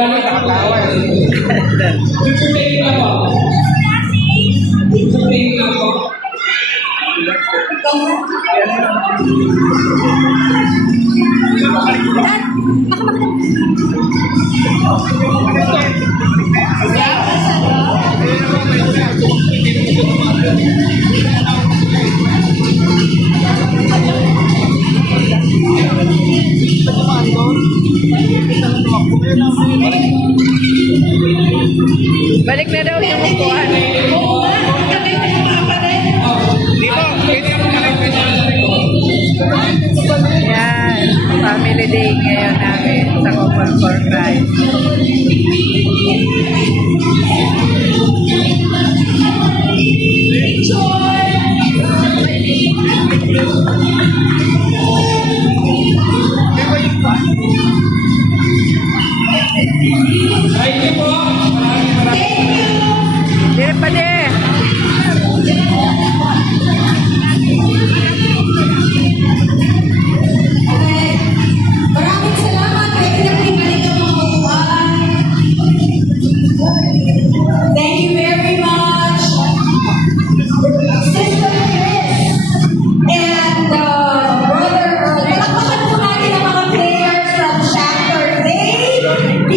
balik ako. Picture-taking ako. Picture-taking ako. Balik na daw yung upuan. Yan, family day ngayon namin sa Coupon for Christ. Thank you po. Dire pa din. Maraming salamat. Pwede na pinalik ang mga upuan. Thank you very much. Sister Chris and Brother Earl. Palakpakan po natin ang mga players from Chapter A, B,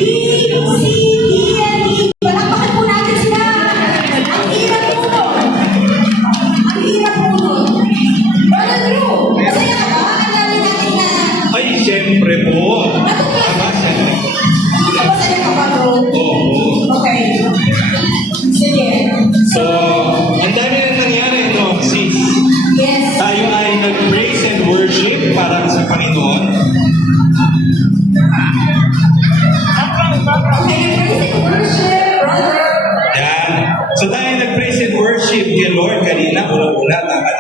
C, D, and E. Palakpakan po natin sila. Ang hirap po nun. Ang hirap po nun. Brother Drew, masaya ka ba? Ang dami natin na Ay, siyempre po. masaya ka ba, bro? Okay. Sige. So, ang dami na nangyari, no, sis. Yes. Tayo ay nag-praise and worship para sa Panginoon. Okay, praise and worship, brother. Yan. So, tayo nag-praise and worship kay Lord kanina, una-una, tama.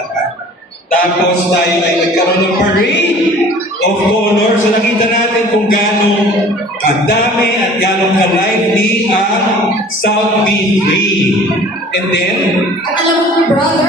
Tapos tayo ay nagkaroon ng parade of color. So, nakita natin kung gano'ng kadami at gano'ng ka-lively ang South B3. And then, At alam mo, brother,